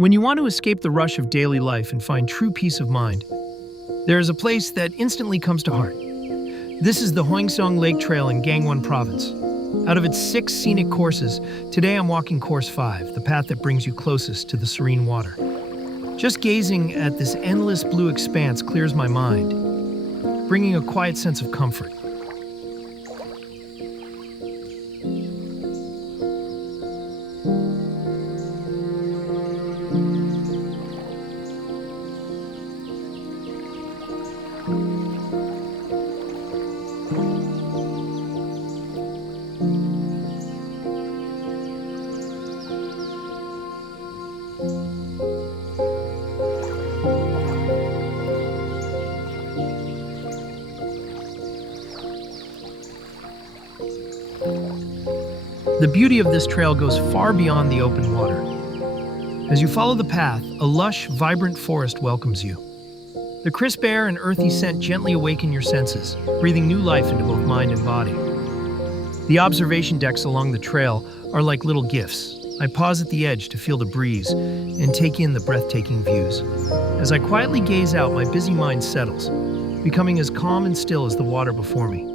When you want to escape the rush of daily life and find true peace of mind, there is a place that instantly comes to heart. This is the 횡성 Lake Trail in Gangwon Province. Out of its 6 scenic courses, today I'm walking course 5, the path that brings you closest to the serene water. Just gazing at this endless blue expanse clears my mind, bringing a quiet sense of comfort. The beauty of this trail goes far beyond the open water. As you follow the path, a lush, vibrant forest welcomes you. The crisp air and earthy scent gently awaken your senses, breathing new life into both mind and body. The observation decks along the trail are like little gifts. I pause at the edge to feel the breeze and take in the breathtaking views. As I quietly gaze out, my busy mind settles, becoming as calm and still as the water before me.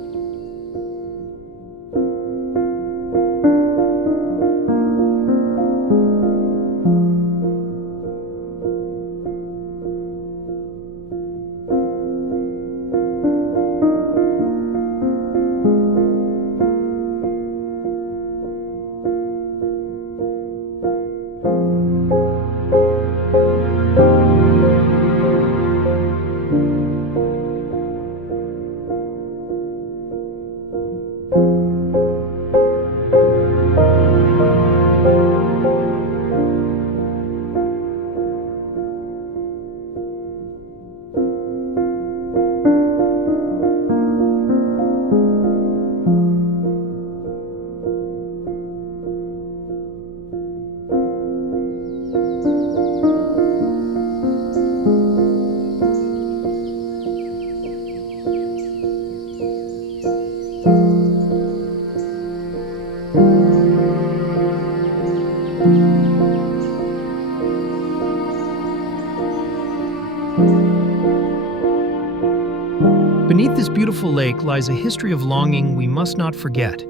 Beneath this beautiful lake lies a history of longing we must not forget.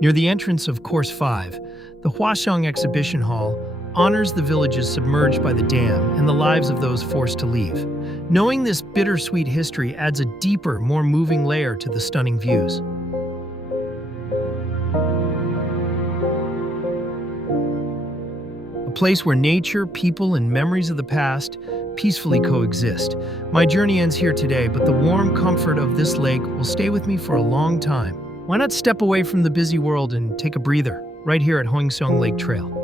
Near the entrance of Course 5, the Hwaseong Exhibition Hall honors the villages submerged by the dam and the lives of those forced to leave. Knowing this bittersweet history adds a deeper, more moving layer to the stunning views. A place where nature, people, and memories of the past peacefully coexist. My journey ends here today, but the warm comfort of this lake will stay with me for a long time. Why not step away from the busy world and take a breather right here at 횡성 Lake Trail?